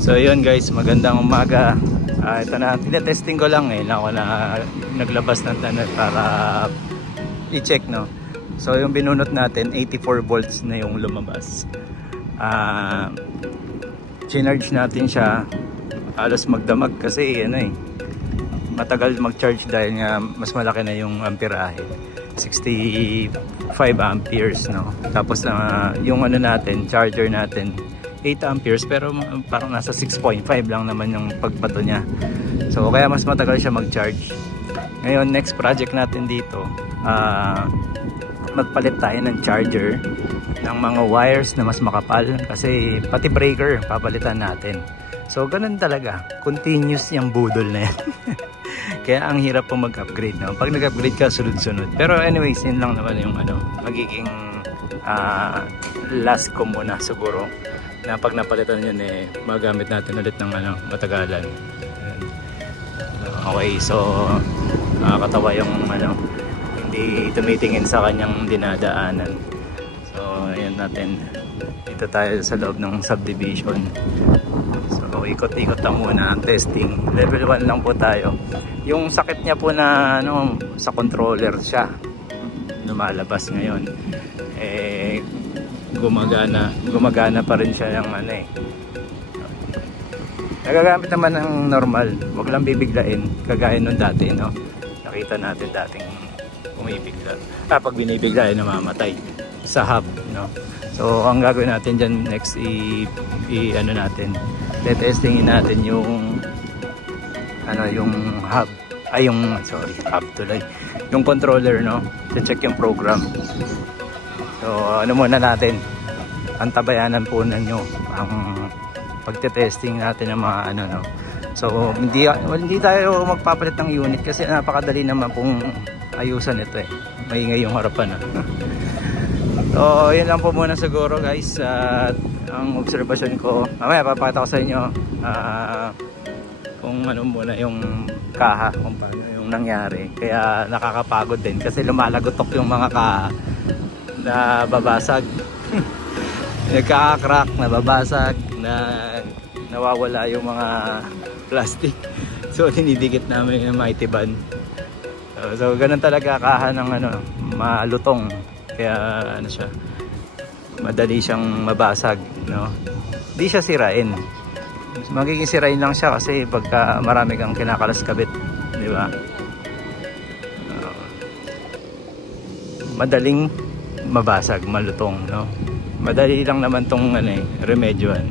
So yun guys, magandang umaga. Ito na, tinetesting ko lang na ako na naglabas ng tanong para i-check, no. So yung binunot natin 84 volts na yung lumabas. Chinarge natin siya, halos magdamag kasi matagal mag-charge dahil nga mas malaki na yung amperahe, 65 amperes, no. Tapos yung natin, charger natin 8 amperes, pero parang nasa 6.5 lang naman yung pagbato niya. So kaya mas matagal siya mag-charge. Ngayon, next project natin dito, magpalit tayo ng charger ng mga wires na mas makapal, kasi pati breaker papalitan natin. So ganun talaga, continuous yung budol na yan. Kaya ang hirap po mag-upgrade, no? Pag nag-upgrade ka, sunod-sunod. Pero anyways, yun lang naman yung magiging last ko muna siguro, na pag napalitan yun magamit natin ulit ng matagalan. Okay, so nakakatawa yung hindi tumitingin sa kanyang dinadaanan. So ayan natin, dito tayo sa loob ng subdivision. So ikot-ikot lang muna ang testing. Level 1 lang po tayo. Yung sakit niya po na sa controller siya lumalabas ngayon, gumagana pa rin siya yung nagagamit naman ng normal, wag lang bibiglain kagaya nung dati, no. Nakita natin dating bumibigla, pag binibiglain namamatay sa hub, no. So ang gagawin natin dyan next, natin, testingin natin yung yung hub, hub tuloy, yung controller, no. Check yung program. So muna natin, antabayanan po ninyo ang pagte-testing natin ng mga no. So hindi tayo magpapalit ng unit kasi napakadali naman pong ayusan ito maingay yung harapan. So yun lang po muna siguro guys, ang obserbasyon ko. Mamaya papakita ko sa inyo kung muna yung kaha, kung paano yung nangyari. Kaya nakakapagod din kasi lumalagotok yung mga kaha na babasag. Nagkaka-crack, nababasag, nawawala yung mga plastic. So dinidikit namin yung maitiban. So ganun talaga kaha ng malutong. Kaya siya, madali siyang mabasag, no. Di siya sirain. Magiging sirain lang siya kasi pagka marami kang kinakalas kabit, di ba? Madaling mabasag, malutong, no. Madali lang naman tong remedyoan.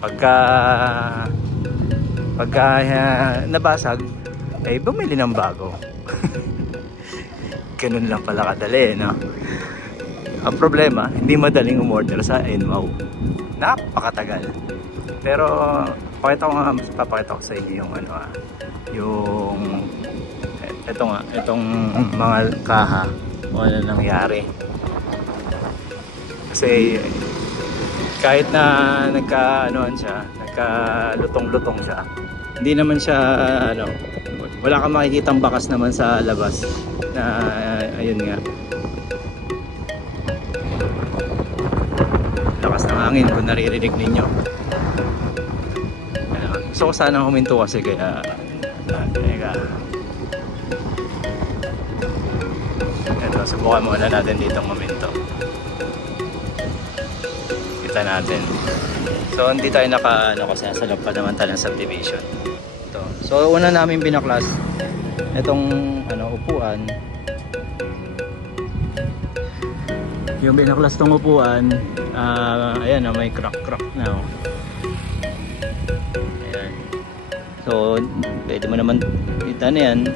Pagka nabasag, bumili ng bago. Ganun lang pala kadali, no. Ang problema, hindi madaling umorder sa NMAW. Napakatagal. Pero papakita ko sa inyo yung itong mga kaha o ano nangyari. Kasi kahit na nagkalutong-lutong siya, hindi naman siya wala kang makikitang bakas naman sa labas na ayun nga, lakas ng hangin kung naririnig ninyo. Gusto ko sana huminto kasi kaya teka, eto, subukan muna natin ditong huminto. Kita natin. So hindi tayo kasi nasa loob pa naman tayo ng subdivision. Ito. So una namin binaklas itong upuan. Yung binaklas tong upuan, ayan may crack na. Ayan. So pwede mo naman kita na yan,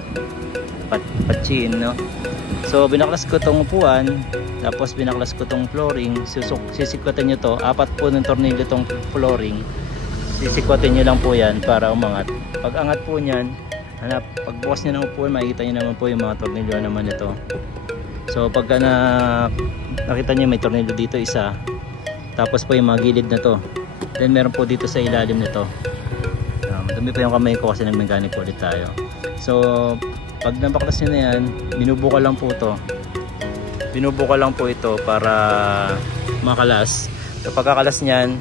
patsin, no. So binaklas ko tong upuan, tapos binaklas ko tong flooring. Sisikwatin nyo to, 4 po ng tornilyo tong flooring. Sisikwatin nyo lang po yan para umangat. Pag angat po nyan, pagbukas nyo ng upuan, makikita nyo naman po yung mga tornilyo naman ito. So pagka nakita nyo may tornilyo dito isa, tapos po yung mga gilid na to, then meron po dito sa ilalim nito. Madumi pa yung kamay ko kasi nag-mechanic ulit tayo. So pag nabaklas nyo na yan, binubuka lang po ito para makalas. So pagkakalas nyan,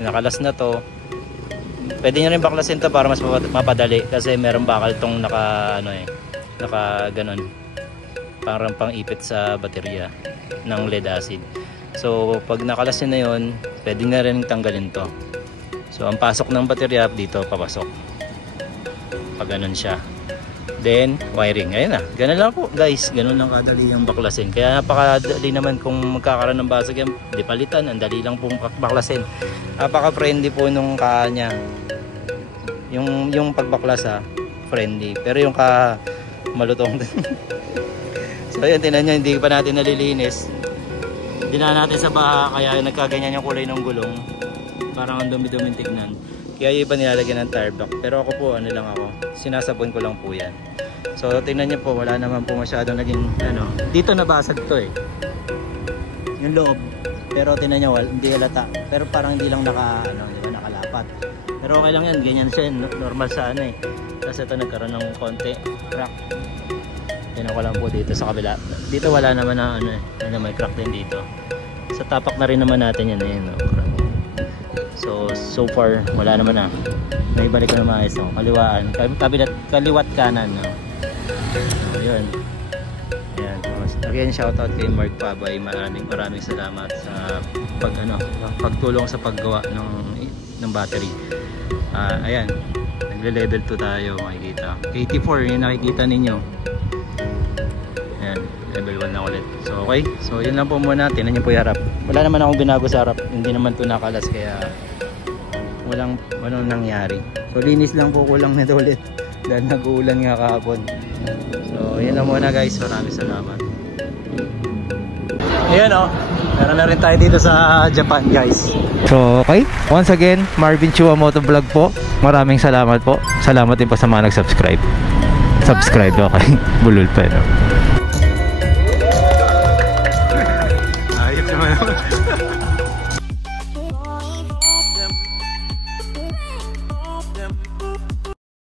nakalas na to, Pwede nyo rin baklasin to para mas mapadali kasi meron bakal tong naka ano naka ganon, parang pang ipit sa baterya ng lead acid. So pag nakalasin na yon, pwede na rin tanggalin to. So ang pasok ng baterya dito papasok pag ganon siya. Then wiring, ayun na, ganun lang po guys, ganun lang kadali yung baklasin. Kaya napakadali naman kung magkakaroon ng basag yan, di palitan, ang dali lang pong baklasin. Napaka friendly po nung kanya, yung pagbaklas friendly, pero yung malutong so yun, tinan nyo, hindi pa natin nalilinis, dinaan natin sa baha, kaya nagkaganyan yung kulay ng gulong, parang ang dumi-dumi tignan. Kaya yung iba nilalagyan ng tire block, pero ako po ano lang ako, sinasabon ko lang po yan. So tingnan nyo po, wala naman po masyadong naging ano, dito nabasag to yung loob, pero tingnan nyo hindi halata, pero parang hindi lang nakalapat, pero okay lang yan, ganyan siya, normal sa ano kasi ito nagkaroon ng konti crack. Tingnan ko lang po dito sa kabila, dito wala naman na may crack din dito, sa tapak na rin naman natin yan crack. So far wala naman naibalik ko na maayos kaliwaan, kaliwat kanan so yun, ayan. Again, shoutout kay Mark Pabay, maraming salamat sa pagtulong sa paggawa ng battery. Ayan, nagle-level 2 tayo, makikita 84 yung nakikita ninyo, ayan, level 1 na ulit. So okay, so yun lang po muna, tinan nyo po yung harap, wala naman akong binago sa harap, hindi naman ito nakalas, kaya walang nangyari. So linis lang po, kulang nito ulit dahil nag-uulan nga kahapon. So yun lang muna guys, maraming salamat. Ayan meron na rin tayo dito sa Japan guys. So okay, once again, Marvin Chua Motovlog po, maraming salamat po. Salamat din po sa mga nag-subscribe. Okay, bulol pa